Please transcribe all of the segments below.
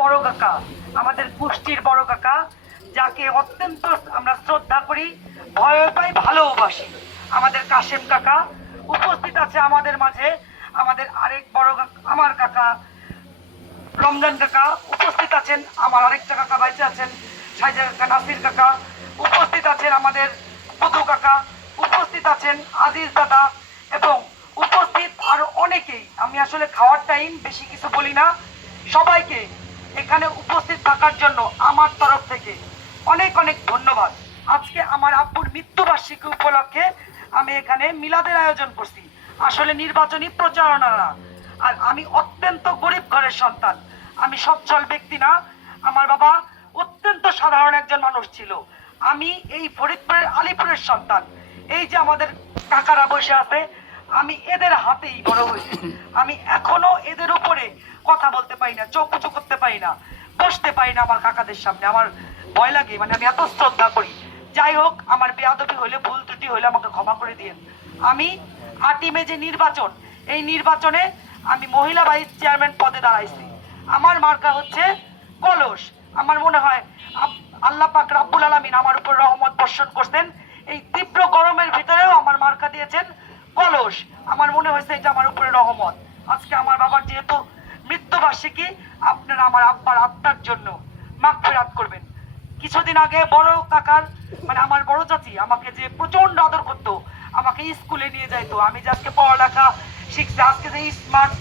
বড় কাকা, আমাদের গোষ্ঠীর বড় কাকা, যাকে অত্যন্ত আমরা শ্রদ্ধা করি, ভয় পাই, ভালোবাসি, আমাদের কাশেম কাকা উপস্থিত আছে আমাদের মাঝে। আমাদের আরেক বড় কাকা, আমার কাকা রমজান কাকা উপস্থিত আছেন। আমার আরেকটা কাকা বাইচে আছেন, সাইজা কাকা, নাসির কাকা উপস্থিত আছেন। আমাদের পুতু কাকা উপস্থিত আছেন, আজিজ দাদা, এবং উপস্থিত আরো অনেকেই। আমি আসলে খাওয়ার টাইম বেশি কিছু বলি না। সবাইকে এখানে উপস্থিত থাকার জন্য আমার তরফ থেকে অনেক অনেক ধন্যবাদ। আজকে আমার আব্বুর মৃত্যুবার্ষিকী উপলক্ষে আমি এখানে মিলাদের আয়োজন করছি, আসলে নির্বাচনী প্রচারণা না। আর আমি অত্যন্ত গরিব ঘরের সন্তান, আমি সচ্ছল ব্যক্তি না। আমার বাবা অত্যন্ত সাধারণ একজন মানুষ ছিল। আমি এই ফরিদপুরের আলিপুরের সন্তান। এই যে আমাদের কাকারা বসে আছে, আমি এদের হাতেই বড় হয়েছি। আমি এখনো এদের উপরে কথা বলতে পারি না, চোখ উঁচু করতে পারি না, বসতে পারি না আমার কাকাদের সামনে, আমার ভয় লাগে। মানে আমি এত শ্রদ্ধা করি। যাই হোক, আমার বেয়াদবি হইলে, ভুল ত্রুটি হইলে আমাকে ক্ষমা করে দিন। আমি 8ই মে যে নির্বাচন, এই নির্বাচনে আমি মহিলা ভাইস চেয়ারম্যান পদে দাঁড়াইছি। আমার মার্কা হচ্ছে কলস। আমার মনে হয় আল্লাহ পাক রাব্বুল আলামিন আমার উপর রহমত বর্ষণ করছেন। এই তীব্র গরমের ভিতরেও আমার মার্কা দিয়েছেন কলস। আমার মনে হয়েছে এটা আমার উপরে রহমত। আজকে আমার বাবার যেহেতু মৃত্যুবার্ষিকী, আপনারা আমার আব্বার আত্মার জন্য মাগফিরাত করবেন। কিছুদিন আগে বড় কাকার, মানে আমার বড় চাচি আমাকে যে প্রচন্ড আদর করতো, আমাকে স্কুলে নিয়ে যাইতো, আমি যে আজকে পড়ালেখা শিখছি, আজকে যে স্মার্ট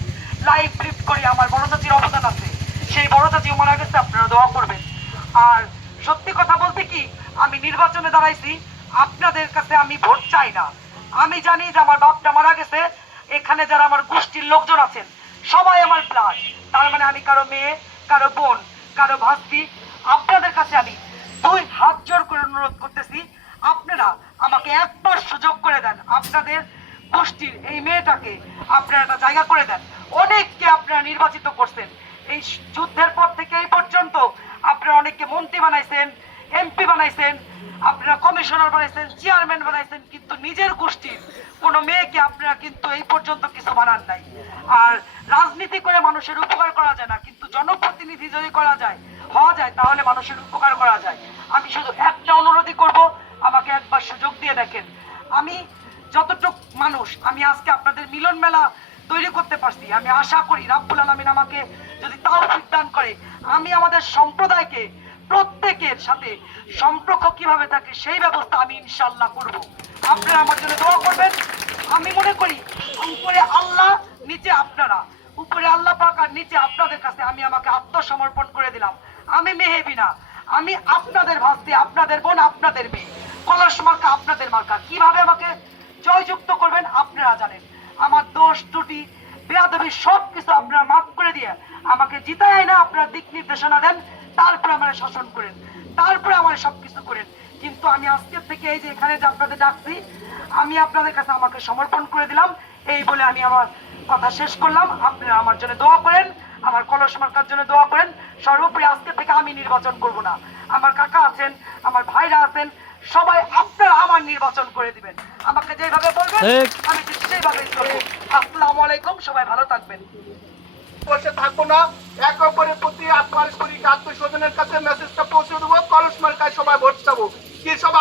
লাইফ লিভ করি, আমার বড় চাচির অবদান আছে। সেই বড় চাচিও মারা গেছে, আপনারা দোয়া করবেন। আর সত্যি কথা বলতে কি, আমি নির্বাচনে দাঁড়াইছি, আপনাদের কাছে আমি ভোট চাই না। আমি জানি যে আমার বাপটা মারা গেছে, এখানে যারা আমার গোষ্ঠীর লোকজন আছেন সবাই আমার প্লাস। তার মানে আমি কারো মেয়ে, কারো বোন, কারো ভাস্তি। আপনাদের কাছে আমি 2 হাত জোর করে অনুরোধ করতেছি, আপনারা আমাকে একবার সুযোগ করে দেন। আপনাদের গোষ্ঠীর এই মেয়েটাকে আপনারা একটা জায়গা করে দেন। অনেককে আপনারা নির্বাচিত করছেন, এই যুদ্ধের পর থেকে এই পর্যন্ত আপনারা অনেককে মন্ত্রী বানাইছেন, এমপি বানাইছেন, আপনারা কমিশনার বানাইছেন, চেয়ারম্যান বানাইছেন, কিন্তু নিজের গোষ্ঠীর কোন মেয়েকে আপনারা কিন্তু এই পর্যন্ত কিছু বানান নাই। আর রাজনীতি করে মানুষের উপকার করা যায় না, কিন্তু জনপ্রতিনিধি যদি করা যায়, হওয়া যায়, তাহলে মানুষের উপকার করা যায়। আমি শুধু একটা অনুরোধই করব, আমাকে একবার সুযোগ দিয়ে দেখেন। আমি যতটুক মানুষ, আমি আজকে আপনাদের মিলন মেলা তৈরি করতে পারছি, আমি আশা করি রাব্বুল আলামিন আমাকে যদি তৌফিক দান করে, আমি আমাদের সম্প্রদায়কে প্রত্যেকের সাথে সম্পর্ক কিভাবে থাকে সেই ব্যবস্থা আমি ইনশাআল্লাহ করব। আপনারা আমার জন্য দোয়া করবেন। আমি মনে করি উপরে আল্লাহ, নিচে আপনারা, উপরে আল্লাহ পাক আর নিচে আপনাদের কাছে আমি আমাকে আত্মসমর্পণ করে দিলাম। আমি মেহেবি না, আমি আপনাদের ভাস্তি, আপনাদের বোন, আপনাদের মেয়ে। কলস মার্কা আপনাদের মার্কা। কিভাবে আমাকে জয়যুক্ত করবেন আপনারা জানেন। আমার দোষ ত্রুটি বেয়াদবি সবকিছু আপনারা মাফ করে দিয়ে আমাকে জিতায় না, আপনারা দিক নির্দেশনা দেন, তারপরে আমার শাসন করেন, তারপরে আমার সবকিছু করেন। কিন্তু আমি আজকের থেকে এই যে এখানে যে আপনাদের ডাকছি, আমি আপনাদের কাছে আমাকে সমর্পণ করে দিলাম। এই বলে আমি আমার কথা শেষ করলাম। আপনারা আমার জন্য দোয়া করেন, আমার কলস মার্কার জন্য দোয়া করেন। সর্বোপরি আজকে থেকে আমি নির্বাচন করব না, আমার কাকা আছেন, আমার ভাইরা আছেন, সবাই আপনারা আমার নির্বাচন করে দিবেন। আমাকে যেভাবে বলবেন আমি ঠিক সেইভাবেই করব। আসসালামু আলাইকুম, সবাই ভালো থাকবেন। বসে থাকবো না, একে অপরের প্রতি আত্মীয় স্বজনের কাছে মেসেজটা পৌঁছে দেবো, কলস মার্কায় সবাই ভোট চাবো। কি সব